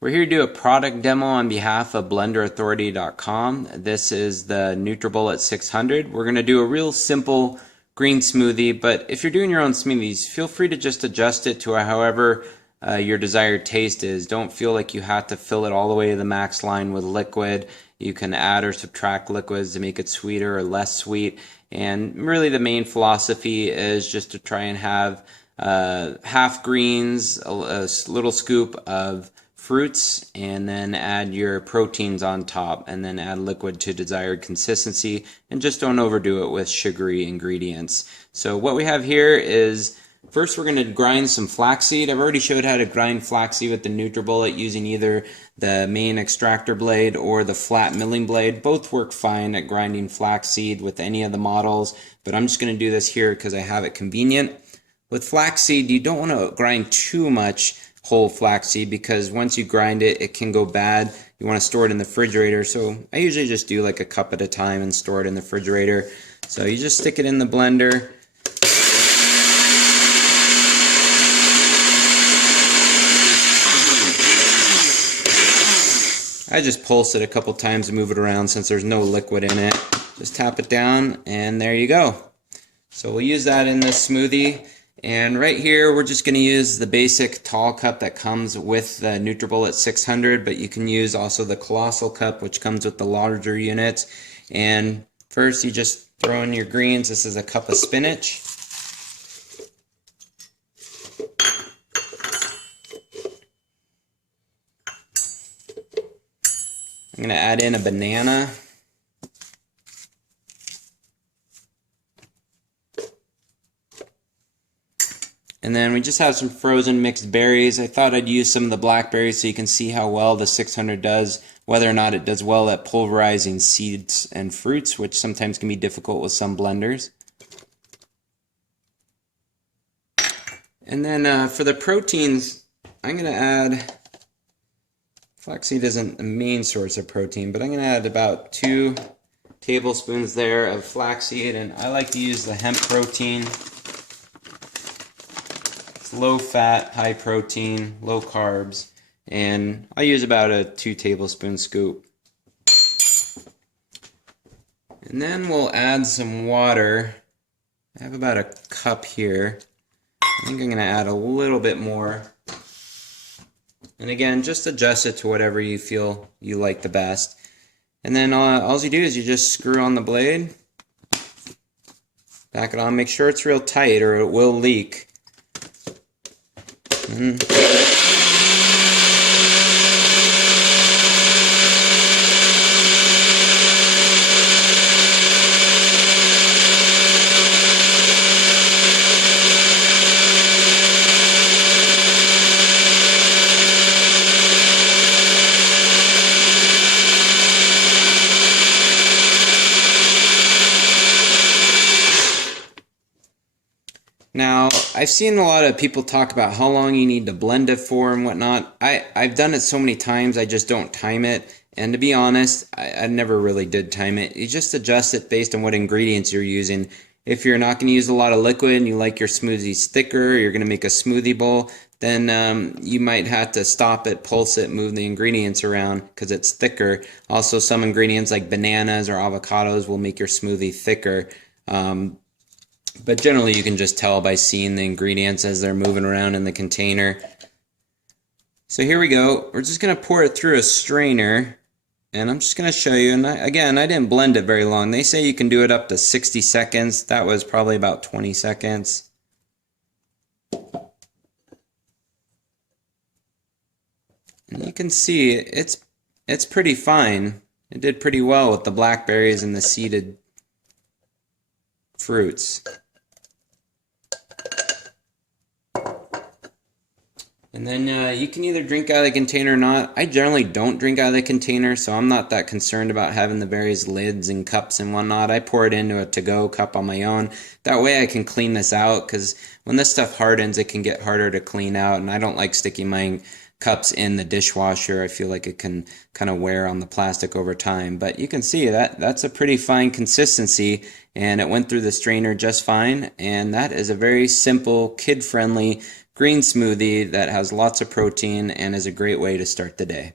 We're here to do a product demo on behalf of BlenderAuthority.com. This is the Nutribullet 600. We're going to do a real simple green smoothie, but if you're doing your own smoothies, feel free to just adjust it to however your desired taste is. Don't feel like you have to fill it all the way to the max line with liquid. You can add or subtract liquids to make it sweeter or less sweet. And really the main philosophy is just to try and have half greens, a little scoop of fruits, and then add your proteins on top, and then add liquid to desired consistency, and just don't overdo it with sugary ingredients. So what we have here is, first we're going to grind some flaxseed. I've already showed how to grind flaxseed with the Nutribullet using either the main extractor blade or the flat milling blade. Both work fine at grinding flaxseed with any of the models, but I'm just going to do this here because I have it convenient. With flaxseed, you don't want to grind too much whole flaxseed because once you grind it, it can go bad. You want to store it in the refrigerator, so I usually just do like a cup at a time and store it in the refrigerator. So you just stick it in the blender. I just pulse it a couple times and move it around since there's no liquid in it. Just tap it down and there you go. So we'll use that in this smoothie. And right here, we're just going to use the basic tall cup that comes with the Nutribullet 600, but you can use also the colossal cup, which comes with the larger units. And first, you just throw in your greens. This is a cup of spinach. I'm going to add in a banana. And then we just have some frozen mixed berries. I thought I'd use some of the blackberries so you can see how well the 600 does, whether or not it does well at pulverizing seeds and fruits, which sometimes can be difficult with some blenders. And then for the proteins, I'm going to add, flaxseed isn't the main source of protein, but I'm going to add about 2 tablespoons there of flaxseed, and I like to use the hemp protein. Low fat, high protein, low carbs, and I use about a 2 tablespoon scoop. And then we'll add some water. I have about a cup here. I think I'm going to add a little bit more. And again, just adjust it to whatever you feel you like the best. And then all you do is you just screw on the blade, back it on, make sure it's real tight or it will leak. Now, I've seen a lot of people talk about how long you need to blend it for and whatnot. I've done it so many times, I just don't time it. And to be honest, I never really did time it. You just adjust it based on what ingredients you're using. If you're not going to use a lot of liquid and you like your smoothies thicker, or you're going to make a smoothie bowl, then you might have to stop it, pulse it, move the ingredients around because it's thicker. Also, some ingredients like bananas or avocados will make your smoothie thicker. But generally you can just tell by seeing the ingredients as they're moving around in the container. So here we go. We're just going to pour it through a strainer, and I'm just going to show you. And again, I didn't blend it very long. They say you can do it up to 60 seconds. That was probably about 20 seconds. And you can see it's pretty fine. It did pretty well with the blackberries and the seeded fruits. And then you can either drink out of the container or not. I generally don't drink out of the container, so I'm not that concerned about having the various lids and cups and whatnot. I pour it into a to-go cup on my own. That way I can clean this out, because when this stuff hardens, it can get harder to clean out, and I don't like sticking my cups in the dishwasher. I feel like it can kind of wear on the plastic over time, but you can see that that's a pretty fine consistency, and it went through the strainer just fine. And that is a very simple, kid-friendly green smoothie that has lots of protein and is a great way to start the day.